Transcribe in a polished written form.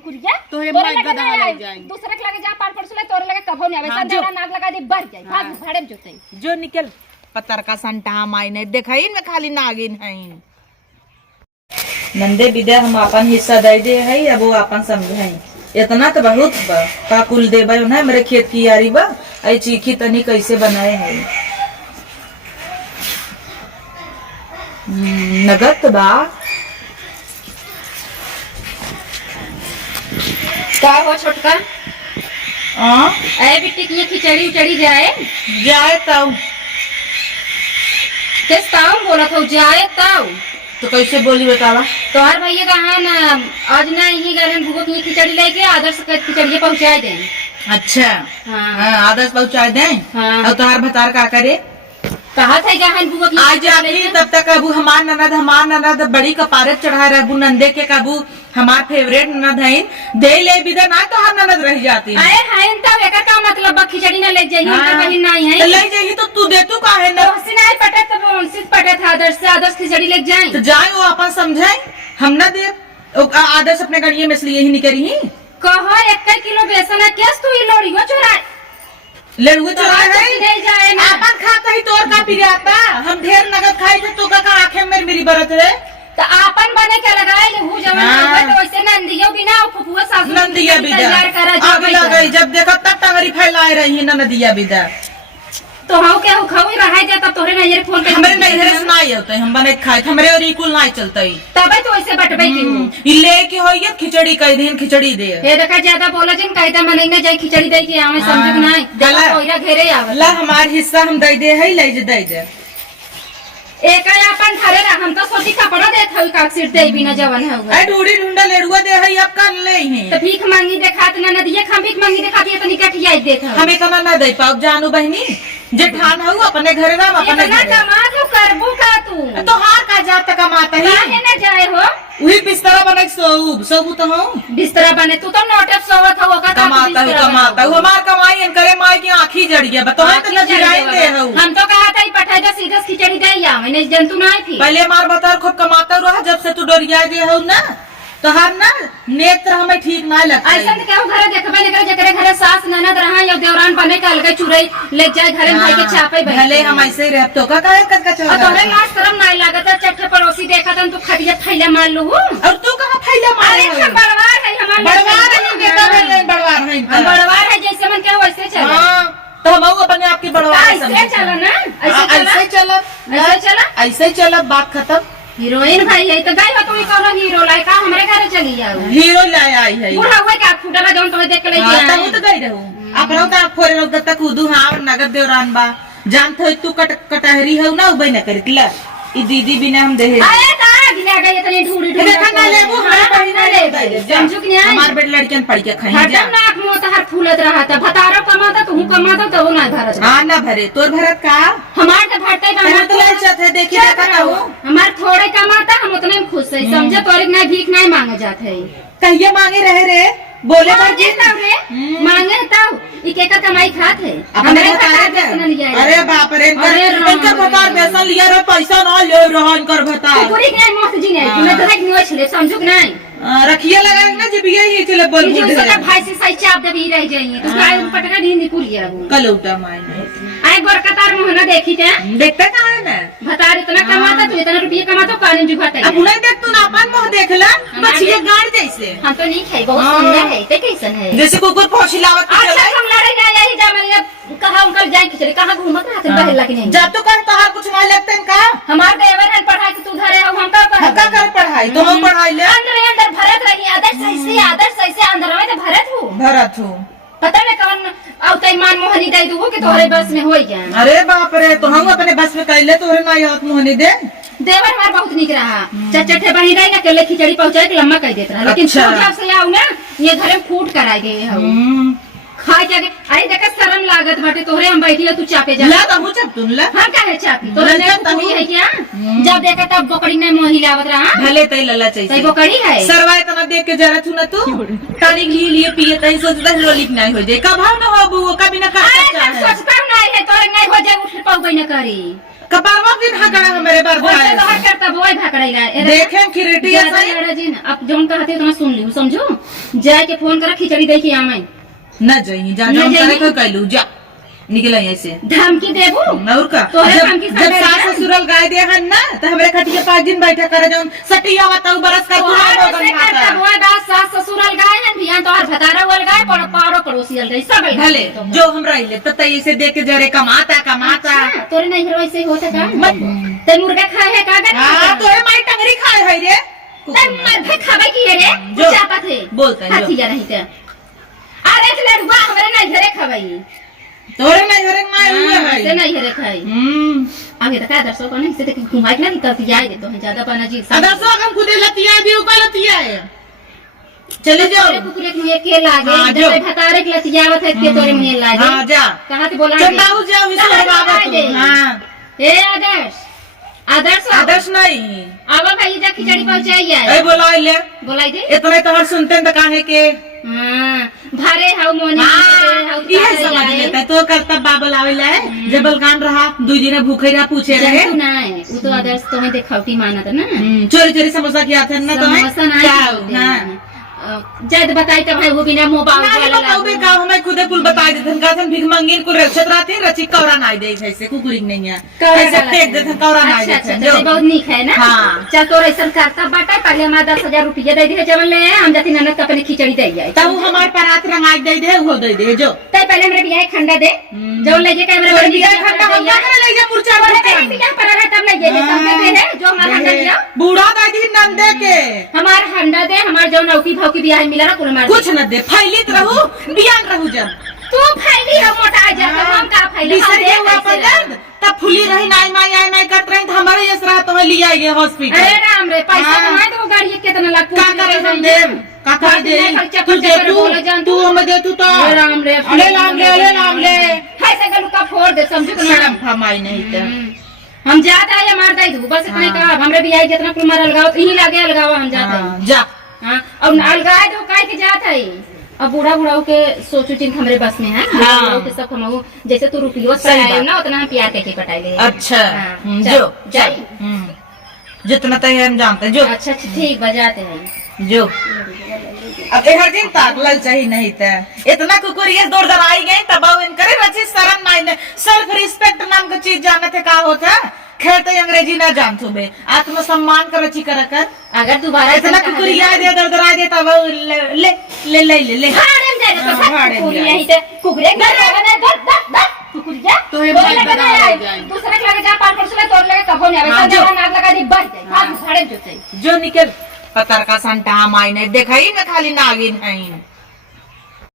कुकुरिया तोरे तोरे माई लगे गधा ना लग जाए। दूसरे के लगे जा पार परसों ले तोरे लगे कभो नहीं आवे हाँ, सन जो। नाक लगा दे बढ़ जाए भाग हाँ। भाड़े में जोते जो निकल पत्थर का संटा माई ने देखाइन में खाली नागिन है नंदे विद्या हम अपन हिस्सा दे दे है अब वो अपन समझाई इतना तो बहुत बा का कुल देबे ना मेरे खेत की यारी बा आई चीखी तनी कैसे बनाए है नगद बा का हो छोटका आ ए बिट्टी की खिचड़ी उचड़ी जाए जाए तब किस ताऊ बोला था जाए ताऊ तो कैसे बोली बतावा तोहर भैया कहा ना आज ना ही गरन भूगो की खिचड़ी लेके आदर्श के खिचड़ी पहुंचा दे अच्छा हाँ हाँ आदर्श पहुँचा दे हाँ। और तुहार भतार का करे कहा था गहन भूगो की आज आखिरी तब तक काबू हमार ननद बड़ी कपारे चढ़ा रहबू नंदे के काबू हमार फेवरेट ननद है दे ले बिदा ना तो हर ननद रह जाती है अरे हाइन तब एकर का मतलब बा खिचड़ी ना ले जाइए हाँ। उनकर बहिन नहीं तो है ले जाइए तो तू दे तू काहे ना तो नहीं पटे तब उनसे पटे था आदर्श से आदर्श खिचड़ी ले जाए तो जाए वो अपन समझाए हम ना दे आदर्श अपने गड़िए में इसलिए ही निकली ही कहो 1 किलो बेसन है केस तू ये लोड़ियो चुरा लड़ुए चुरा है नहीं जाए ना अपन खाता ही तोर का पिराता हम ढेर नगद खाई थे तू का आंखें में मेरी बरत है तो आपन बने के लगाए हूं जवन हाँ। होवे तो वैसे नंदियो बिना फुफुआ सासू नंदिया बिदा तैयार करा आग लग जब देखा तब टंगरी फैलाए रही नदिया बिदा तो हाउ के खौई रहा जाता तोरे ना ये फोन पे हमरे नहीं हरे सुनाई होते हम बने खाए हमरे और इकुल नहीं चलते तबे तो वैसे बटबे की हूं इले की होइए खिचड़ी कई दिन खिचड़ी दे ये देखा ज्यादा बोला जिन कायदा मनई ना जाई खिचड़ी दे के आवे समझ हाँ। नहीं गला- जला कोइरा घेरे आवे ला हमार हिस्सा हम दे दे है ले जे दे दे एक अपन घरे रह हम तो सोची कपड़ा देत हई का सीट दे बिना जवन है आई ढूंढी ढूंढा लेड़ुआ दे है अब कर ले तो हैं भीख मांगी देखात ना नदिया खा भीख मांगी देखाती है तो निकटिया देत है हमें कना ना दे पाओ जानू बहनी जेठान हूँ अपने घरे राम अपने इतना घरे कमा तो करबू का तू तो हार का जात कमाता ही काहे ना जाए हो वही बिस्तरा बने सोबू तो हूँ बिस्तरा बने तू तो नोटप सोवत हो का कमाता हूँ हमार कमाई करे माई की आँखी जड़ गया बताओ तो लजराई दे हूँ हम तो कहा था पठाई जा सीधा खिचड़ी दे या मैंने जंतु नहीं थी पहले मार बता खूब कमाता रहा जब से तू डोरिया गए हो ना तो हर ना नेत्र हमें ठीक ना लगता ऐसा तो कहूं घरे देखबे नहीं करे जकरे घरे सास ननद रहा या देवरान बने के अलगे चुरई ले जाए घरे भाई के छापे भले हम ऐसे ही रहते का काहे कद का और तोरे लाश शर्म नहीं लागत चट्टे पड़ोसी देखा तन तू खटिया थैले मार लू और तू कहां फैला मारे अरे हम बड़वार है हमारे बड़वार है बेटा है बड़वार है हम बड़वार है जैसे मन के वैसे चले हां तो हम अपने आप की बड़वार ऐसे चला ना ऐसे चला ऐसे चला ऐसे चला बात खत्म हीरोइन भाई है तो गई हो तुम कौन हीरो लाए का हमरे घरे चली जाओ हीरो लाए आई है बूढ़ा हुए का फुटला जौन तो देख के ले हां गया तो गई रहू अपनो का फोरे लोग तक कूदू हां नगद देवरान बा जानत हो तू कटहरी हो ना उबे न करकला ई दीदी बिना हम देहे अरे ना गिला गई इतनी ढूंढी ढूंढी देखा ना लेबू हमारे बड़ी ना ले समझू कि नहीं हमार बेट लड़कियन पढ़ के खाई जा हरदम नाक मुंह तहर फूलत रहा था भतारो कमाता तू कमाता तो ना भरत हां ना भरे तोर भरत का हमार तो भरते ना तेरा तो लालच है देखी देखा ना हो हमार थोड़े कमाता हम उतने में खुश है समझे तोरे ना भीख नहीं मांगे जाते है कहिए मांगे रहे रे बोले मांगे तब रे मांगे तब ई के का कमाई खात है अपने हमरे बता भतार बेसन लिया है। अरे बाप रे अरे इनका भतार बेसन लिया रे पैसा ना ले रहन कर भतार पूरी नहीं मस्त जी नहीं तूने तो एक नियो छले समझू कि नहीं रखिए लगा ना जब ये चले बोल जो बोल इसका भाई से सही चाप दे भी रह जाइए तो काय पटका ढीन निकुलिया वो कलौटा मायने आए गोरकतार मोहना देखी थे देखता कहां है ना भतार इतना कमाता तू इतना रुपया कमाता कानी जो घटा अब उन्हें देख तू ना अपन मुंह देखला बचिए गाड़ जैसे हम तो नहीं खाई बहुत सुंदर है ते कैसन है जैसे कुकुर पहुंच लावत के अच्छा चले हम लड़े ना यही जा मैंने कहा उनका जाए कि चले कहां घूमत रहते पहला कि नहीं जब तो कर तहार कुछ नहीं लगता इनका हमार देवर है पढ़ाई के तू धरे हो हम का हक्का कर पढ़ाई तो हम पढ़ाई ले अंदर भरत रही आदर्श ऐसे अंदर में तो भरत हूँ भरत हूँ पता नहीं कौन औते मान मोहनी दे दूँ कि तोहरे बस में हो गया अरे बाप रे तो हम अपने बस में कैले तो ना याद मोहनी दे देवर हमार बहुत निक रहा चट्टे बही रही ना केले खिचड़ी पहुंचाए के लम्मा कह देता लेकिन अच्छा। जब से आओ ना ये घर में फूट कराए गए हम खाए जाके अरे देख शर्म लागत बाटे तोहरे हम बैठी तू चापे जा ला तमु चप तुन ला हम काहे चापी तोरे लल्ला ने तहु। कुड़ी है क्या जब देखा तब बकरी ने मोही लावत रहा भले तई लला चाहिए तई बकरी है सरवा इतना देख के जरा तू ना तू तारी लिए पिए तई सोचता है रोलिक नहीं हो जाए कब हम ना हो वो कभी ना कर अरे सकता तब है सोचता नहीं है तोरे नहीं हो जाए उठ पाऊ न करी कपारवा भी भागड़ा है मेरे बार वैसे तो हर करता वो भागड़ाई रहा देखें कि रेडी है सही ज्यादा जी ना अब जोन कहते तो सुन लियो समझो जाए के फोन करा खिचड़ी दे के आवे न जाई जा जा करे कोई कहलू जा निकल ऐसे धमकी देबू और का जब सास ससुरल गाय दे हन ना तो हमरे खटिया 5 दिन बैठे करे जौन सटिया बताऊ बरस का तू से करता वो दास सास ससुरल गाय हन बियान तो हर भतारा वाल गाय पर पारो पड़ोसियल गई सब भले जो हमरा ले तो तई से देख के जरे कमाता तोरे नहीं हेरो ऐसे होता का ते मुर्गा खाए है कागज हां तोरे माई टंगरी खाए है रे ते मधे खावे की रे चापा थे बोलता है हाथी जा नहीं ते अरे लड़ुआ हमरे नहीं घरे खावई तोरे नहीं हरे माय हुए है से नहीं हरे खाई आगे तक दर्शकों को नहीं से घुमाई ना निकलती जाए तो है ज्यादा पाना जी दर्शकों हम खुदे लतिया भी ऊपर लतिया है चले जाओ तोरे कुकुरे के के लागे जब भतारे के लतियावत है के तोरे मुंह लागे हां जा कहां से बोला चंदाऊ जाओ विश्व बाबा तू हां ए आदर्श नहीं आवा भाई जा खिचड़ी पहुंचाई ए बोलाई दे इतने तो हर सुनते तो काहे के भारे हाउ मोनी ये समझ लेता है तो करता बाबल आवेला है जबल गान रहा 2 दिन भूखे रहा पूछे रहे तू ना है वो तो आदर्श तो है देखावटी माना था ना चोरी चोरी समोसा किया था ना तो समोसा जद बताई तो भाई वो बिना मोबाइल वाला बताओ बे का हमें खुदे कुल बता देथन का भिख मंगिन को रक्षत रहते रची कौरा नाई दे ऐसे कुकुरिंग नहीं है ऐसे फेंक देथन कौरा नाई देथन जो बहुत नीक है ना चल तो ऐसा करता बाटा पहले हमारा 10,000 रुपया दे दे जवन ले हम जाती ननद का अपने खिचड़ी दे जाए तब हमारे परात रंगाई दे दे वो दे दे जो तय पहले हमरे बियाह खंडा दे जो लेके कैमरा वाले बियाह खंडा हम कैमरा ले जा मुरचा बियाह पर रहा तब ले जे समझे दे जो हमारा हंडा दिया बूढ़ा दादी नंदे के हमारा हंडा दे हमार जो नौकी भाव की बियाह मिला ना कुछ न दे फैलित रहू बियान रहू जब तू फैली है मोटा जा तो हम का फैली बिसर के अपन तब फुली रही नाई माई करत रही हमारे जैसा रहा तो लिया ये हॉस्पिटल अरे राम रे पैसा कमाए तो गाड़ी कितना लाख का करे हम दे का कर दे तू हम दे तू तो राम रे अरे राम ले ऐसे गलू का फोड़ दे समझो कि मैडम हमाई नहीं तो हम जाता है मार दे बस इतने का हमरे बियाह कितना कुल मार अलगाव यही लागे अलगाव हम जाते हैं जा हां अब अलगाए दो काहे के जात है अब बूढ़ा बुढ़ाऊ के सोचो चिंत हमरे बस में है बुढ़ाऊ के सब हम जैसे तू रुपयो पटाए ना उतना हम प्यार के पटाए ले अच्छा जो जाई जितना तय हम जानते जो अच्छा ठीक बजाते हैं जो अब हर दिन ताकलल चाहिए नहीं था इतना कुकुरिया दौड़ दर आई गई तब इन करे रची शर्म नहीं सेल्फ रिस्पेक्ट नाम का चीज जाने थे का होता खेलते अंग्रेजी ना जानतो बे आत्मसम्मान कर रची कर अगर दोबारा इतना कुकुरिया दे दर दर आई दे तब ले ले ले ले ले भाड़े में जाए तो कुकुरिया ही ते कुकुरे घर बने दस कुकुरिया तो ये दूसरे के लगे जा पार परसले तोड़ लगे कहो नहीं आवे सब नाक लगा दी बच जाए हां भाड़े में जो निकल पतर का संटा माई ने देखा ही ना खाली नागिन है